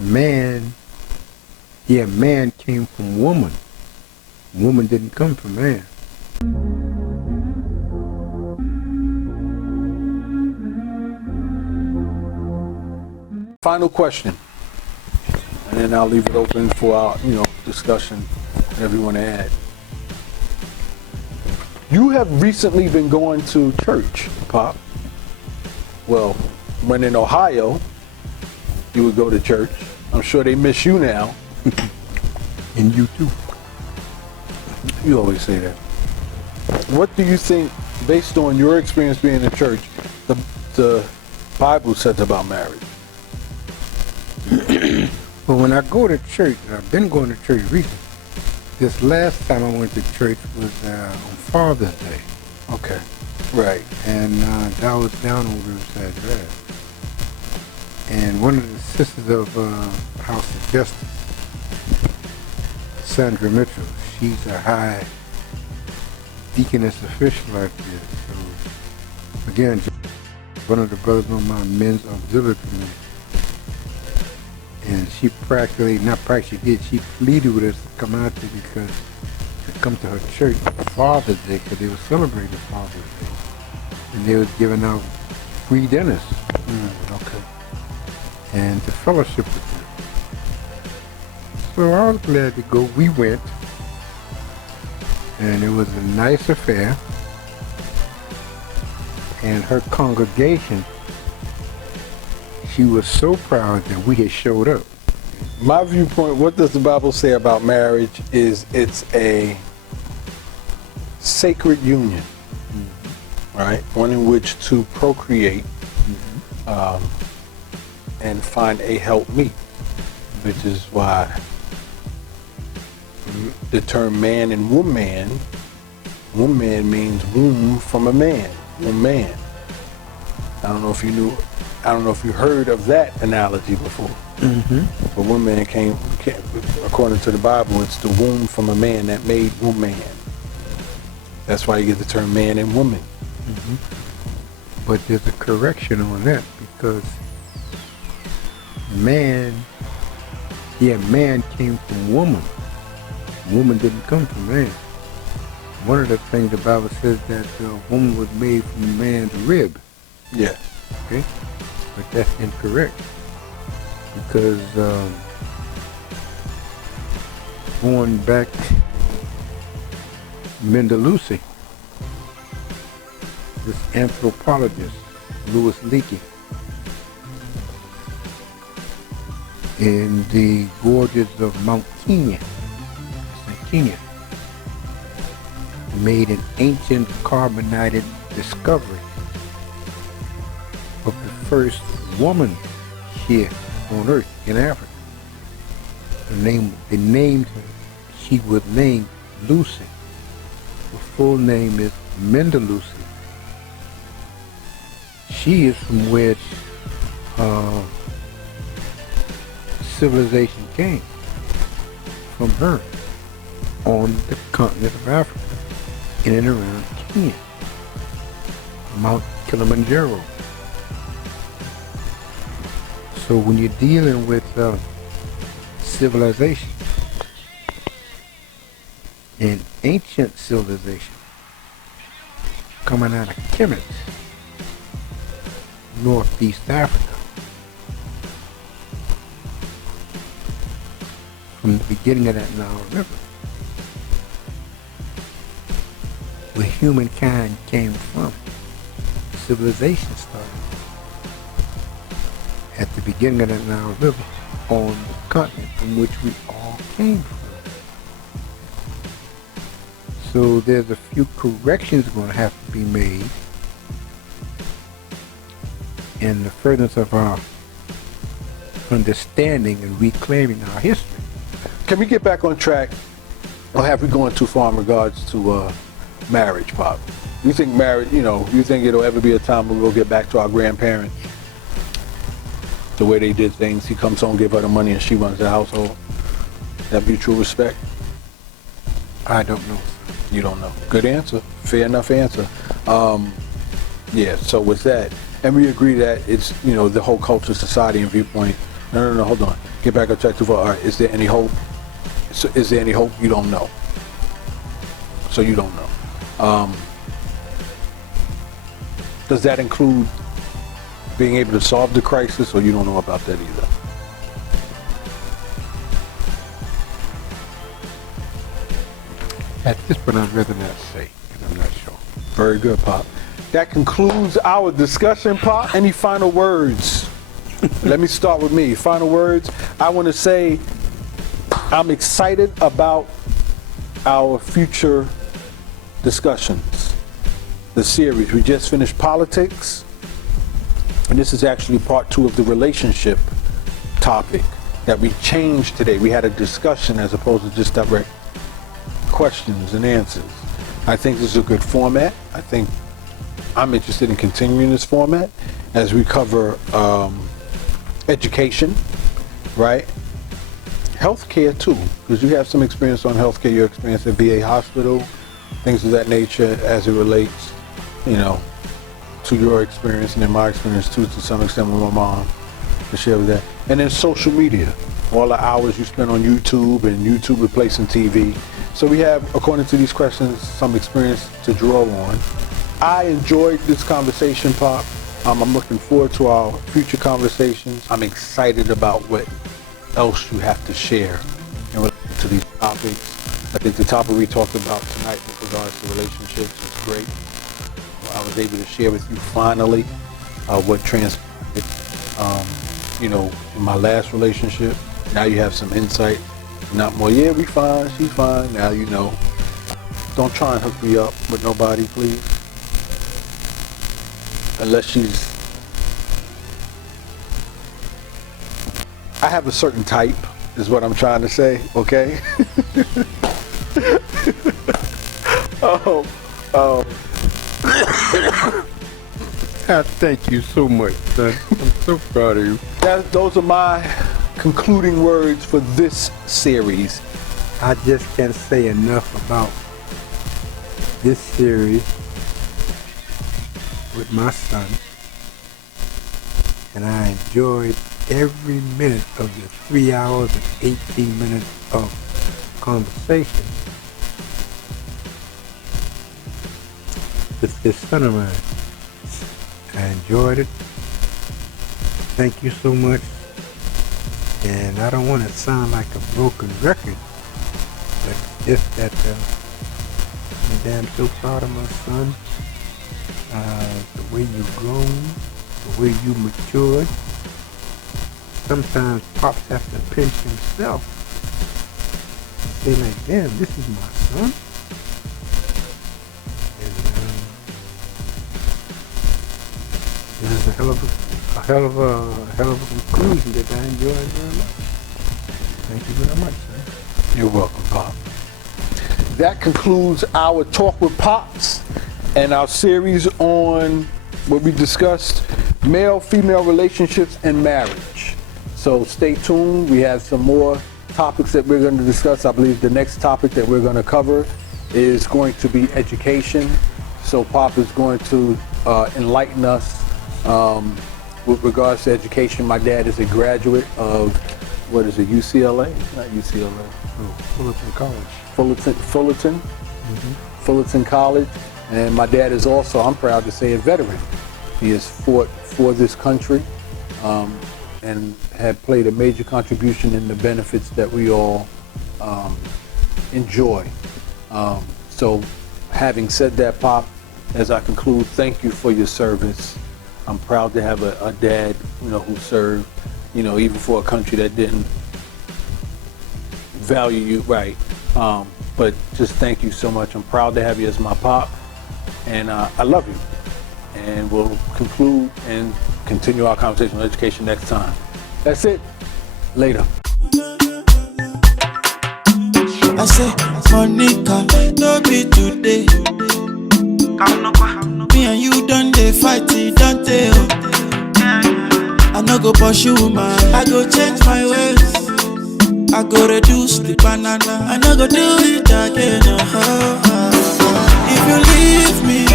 man came from woman. Woman didn't come from man. Final question, and then I'll leave it open for our, discussion, whatever you want to add. You have recently been going to church, Pop. Well, when in Ohio, you would go to church. I'm sure they miss you now. And you too. You always say that. What do you think, based on your experience being in church, the Bible says about marriage? Well, when I go to church, I've been going to church recently. This last time I went to church was on Father's Day. Okay. Right. And that was down on Riverside Drive. And one of the sisters of House of Justice, Sandra Mitchell, she's a high deaconess official out there. So, again, one of the brothers on my men's auxiliary committee. And she she pleaded with us to come out there to come to her church for Father's Day, because they were celebrating Father's Day. And they was giving out free dinners. Okay. And to fellowship with them. So I was glad to go. We went. And it was a nice affair. And her congregation, she was so proud that we had showed up. My viewpoint, what does the Bible say about marriage is it's a sacred union, right? One in which to procreate and find a helpmeet, which is why the term man and woman means womb from a man, woman. I don't know if you heard of that analogy before. But woman came, according to the Bible, it's the womb from a man that made woman. That's why you get the term man and woman. But there's a correction on that, because man came from woman. Woman didn't come from man. One of the things the Bible says that the woman was made from man's rib. Yeah. Okay? But that's incorrect. Because going back Mendelusi, this anthropologist, Louis Leakey, in the gorges of Mount Kenya, made an ancient carbonated discovery of the first woman here on Earth in Africa. She was named Lucy. Her full name is Mendelusi. She is from which civilization came, from her, on the continent of Africa, in and around Kenya, Mount Kilimanjaro. So when you're dealing with civilization, an ancient civilization coming out of Kemet, Northeast Africa, from the beginning of that Nile River, where humankind came from, civilization started at the beginning of that Nile River on the continent from which we all came from. So there's a few corrections going to have to be made in the furtherance of our understanding and reclaiming our history. Can we get back on track, or have we gone too far in regards to marriage, Pop? You think marriage, you think it'll ever be a time when we'll get back to our grandparents? The way they did things, he comes home, give her the money, and she runs the household. That mutual respect? I don't know. You don't know. Good answer. Fair enough answer. Yeah, so with that, and we agree that it's, the whole culture, society, and viewpoint No, hold on. Get back on track too far. All right, is there any hope? So is there any hope? You don't know. So you don't know. Does that include being able to solve the crisis, or you don't know about that either? At this point, I'd rather not say, because I'm not sure. Very good, Pop. That concludes our discussion, Pop. Any final words? Let me start with me. Final words. I want to say I'm excited about our future discussions. The series. We just finished politics, and this is actually part 2 of the relationship topic that we changed today. We had a discussion as opposed to just direct questions and answers. I think this is a good format. I think I'm interested in continuing this format as we cover education, right? Healthcare too, because you have some experience on healthcare, your experience at VA hospital, things of that nature as it relates, you know, to your experience and in my experience too, to some extent with my mom, to share with that. And then social media, all the hours you spend on YouTube and YouTube replacing TV. So we have, according to these questions, some experience to draw on. I enjoyed this conversation, Pop. I'm looking forward to our future conversations. I'm excited about what else you have to share in relation to these topics. I think the topic we talked about tonight with regards to relationships is great. I was able to share with you finally what transpired, you know, in my last relationship. Now you have some insight. Not more, yeah, we fine, she's fine. Now you know. Don't try and hook me up with nobody, please. Unless she's... I have a certain type, is what I'm trying to say, okay? I thank you so much, son. I'm so proud of you. Those are my concluding words for this series. I just can't say enough about this series with my son, and I enjoyed every minute of the 3 hours and 18 minutes of conversation with this son of mine. I enjoyed it. Thank you so much. And I don't want to sound like a broken record, but just that I'm damn so proud of my son. The way you've grown, the way you matured. Sometimes Pops has to pinch himself and say like, damn, this is my son. And this is a hell of a conclusion that I enjoyed very much. Thank you very much, sir. You're welcome, Pop. That concludes our talk with Pops and our series on what we discussed, male-female relationships and marriage. So stay tuned. We have some more topics that we're going to discuss. I believe the next topic that we're going to cover is going to be education. So Pop is going to enlighten us with regards to education. My dad is a graduate of, what is it, UCLA? Not UCLA. Oh, Fullerton College. Fullerton? Mm-hmm. Fullerton College. And my dad is also, I'm proud to say, a veteran. He has fought for this country and had played a major contribution in the benefits that we all enjoy. So having said that, Pop, as I conclude, thank you for your service. I'm proud to have a dad, you know, who served, you know, even for a country that didn't value you right. But just thank you so much. I'm proud to have you as my pop, and I love you. And we'll conclude and continue our conversation on education next time. That's it. Later. I say, Monica, no be today. Me and you done the fight, don't tell. I no go pursue man, I go change my ways. I go reduce the banana, I no go do it again. If you leave me,